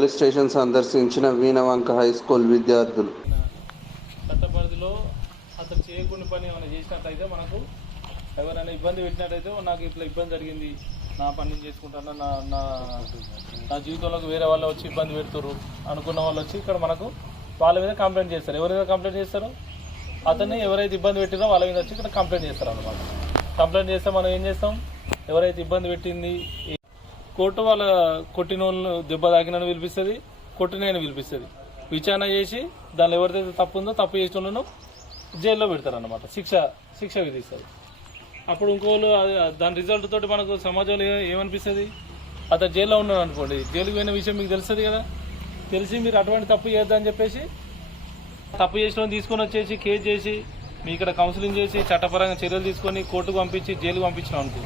Police station సందర్శించిన Veenavanka high school విద్యార్థులు. చట్టపరిధిలో అతను చేయకుండా పని ఏమైనా చేసినట్టయితే మనకు ఎవరైనా ఇబ్బంది పెట్టినట్టయితే నాకు ఇట్లా ఇబ్బంది జరిగింది. నా పని చేసుకుంటాను? నా నా నా జీవితంలోకి వేరే వాళ్ళు వచ్చి ఇబ్బంది పెడుతున్నారు అనుకున్న వాళ్ళు వచ్చి ఇక్కడ మనకు వాళ్ళ మీద కంప్లైంట్ చేస్తారు. ఎవరి మీద కంప్లైంట్ చేస్తారు? అతన్ని ఎవరైతే ఇబ్బంది పెట్టిరో వాళ్ళ మీద వచ్చి ఇక్కడ కంప్లైంట్ చేస్తారు అనమాట కంప్లైంట్ చేస్తే మనం ఏం చేస్తాం? ఎవరైతే ఇబ్బంది పెట్టింది కోర్టు వాళ్ళ కొట్టిన వాళ్ళు దెబ్బ తాకినని పిలిపిస్తుంది కొట్టినని పిలిపిస్తుంది. విచారణ చేసి దానిలో ఎవరిదైతే తప్పు ఉందో తప్పు చేసిన వాళ్ళను జైల్లో పెడతారనమాట శిక్ష శిక్ష విధిస్తారు అప్పుడు ఇంకోళ్ళు దాని రిజల్ట్ తోటి మనకు సమాజంలో ఏమనిపిస్తుంది? అతను జైల్లో ఉన్నాడు అనుకోండి. జైలుకి పోయిన విషయం మీకు తెలుస్తుంది కదా? తెలిసి మీరు అటువంటి తప్పు చేయొద్దని చెప్పేసి తప్పు చేసిన తీసుకొని వచ్చేసి కేసు చేసి మీ ఇక్కడ కౌన్సిలింగ్ చేసి చట్టపరంగా చర్యలు తీసుకొని కోర్టుకు పంపించి జైలుకు పంపించినాం అనుకో.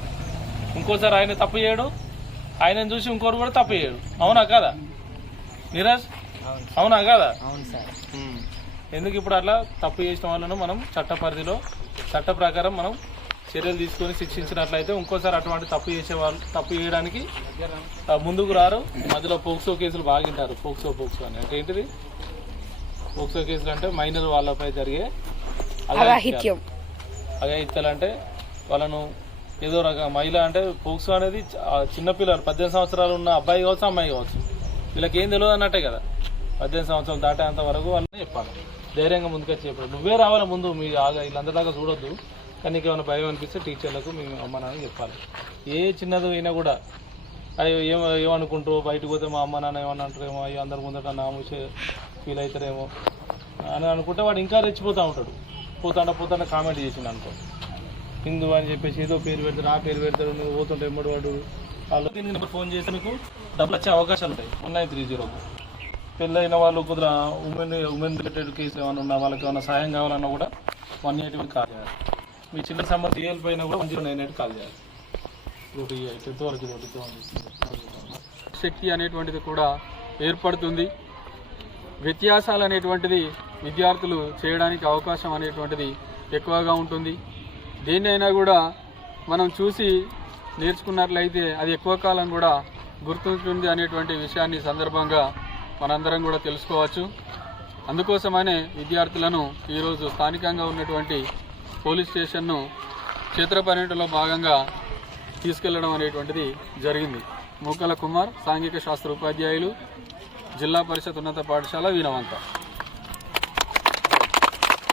ఇంకోసారి ఆయన తప్పు చేయడు ఆయనను చూసి ఇంకోరు కూడా తప్పు చేయడు అవునా కాదా? నీరజ్? అవునా కాదా? అవును సార్. ఉమ్. ఎందుకు ఇప్పుడు అట్లా తప్పు చేసిన వాళ్ళను మనం చట్ట పరిధిలో చట్ట ప్రకారం మనం చర్యలు తీసుకొని శిక్షించినట్లయితే ఇంకోసారి అటువంటి తప్పు చేసే వాళ్ళు తప్పు చేయడానికి ముందుకు రారు. మధ్యలో పోక్సో కేసులు బాగింటారు పోక్సో పోక్సో అని. అంటే ఏంటిది? పోక్సో కేసులు అంటే మైనర్ వాళ్ళపై జరిగే. అఘాయిత్యాలు అంటే వాళ్ళను ఏదో రకం మహిళ అంటే పోక్సో అనేది చిన్నపిల్లలు పద్దెనిమిది సంవత్సరాలు ఉన్న అబ్బాయి కావచ్చు అమ్మాయి కావచ్చు. వీళ్ళకి ఏం తెలియదు అన్నట్టే కదా. పద్దెనిమిది సంవత్సరాలు దాటేంత వరకు వాళ్ళని చెప్పాలి. ధైర్యంగా ముందుకొచ్చి చెప్పాలి. నువ్వే రావాలి ముందు మీ ఆగా వీళ్ళందరి దాకా చూడొద్దు. కానీ నీకు ఏమైనా భయం అనిపిస్తే టీచర్లకు మీ అమ్మ నాన్న చెప్పాలి. ఏ చిన్నది అయినా కూడా అయ్యో ఏం ఏమనుకుంటారు బయటకు పోతే మా అమ్మ నాన్న ఏమన్నా అంటారేమో అయ్యో అందరి ముందట నా ఫీల్ అవుతారేమో అని అనుకుంటే వాడు ఇంకా రెచ్చిపోతూ ఉంటాడు. పోతాండ పోతాండ కామెంట్ చేసిండు అనుకో. హిందూ అని చెప్పేసి ఏదో పేరు పెడతారు ఆ పేరు పెడతారు నువ్వు పోతుంటే ఎమ్మడి వాడు. వాళ్ళు దీనికి నెంబర్ ఫోన్ చేస్తే మీకు డబ్బులు వచ్చే అవకాశాలు ఉంటాయి. ఉన్నాయి త్రీ జీరోకు పెళ్ళైన వాళ్ళు కుదిర ఉమెన్ ఉమెన్ రిలేటెడ్ కేసులు ఏమైనా ఉన్నా వాళ్ళకి ఏమైనా సహాయం కావాలన్నా కూడా వన్ ఎయిట్ కాల్ చేయాలి. మీ చిన్న సంబంధం ఏఎల్ పైన కూడా one zero nine eight call చేయాలి. ఒకటి టెన్త్ వరకు ఒకటి శక్తి అనేటువంటిది కూడా ఏర్పడుతుంది. వ్యత్యాసాలు అనేటువంటిది విద్యార్థులు చేయడానికి అవకాశం అనేటువంటిది ఎక్కువగా ఉంటుంది. దేన్నైనా కూడా మనం చూసి నేర్చుకున్నట్లయితే అది ఎక్కువ కాలం కూడా గుర్తుంటుంది అనేటువంటి విషయాన్ని సందర్భంగా మనందరం కూడా తెలుసుకోవచ్చు. అందుకోసమనే విద్యార్థులను ఈరోజు స్థానికంగా ఉన్నటువంటి పోలీస్ స్టేషన్ను క్షేత్ర పర్యటనలో భాగంగా తీసుకెళ్ళడం అనేటువంటిది జరిగింది. మూకల కుమార్ సాంఘిక శాస్త్ర ఉపాధ్యాయులు జిల్లా పరిషత్ ఉన్నత పాఠశాల వీనవంత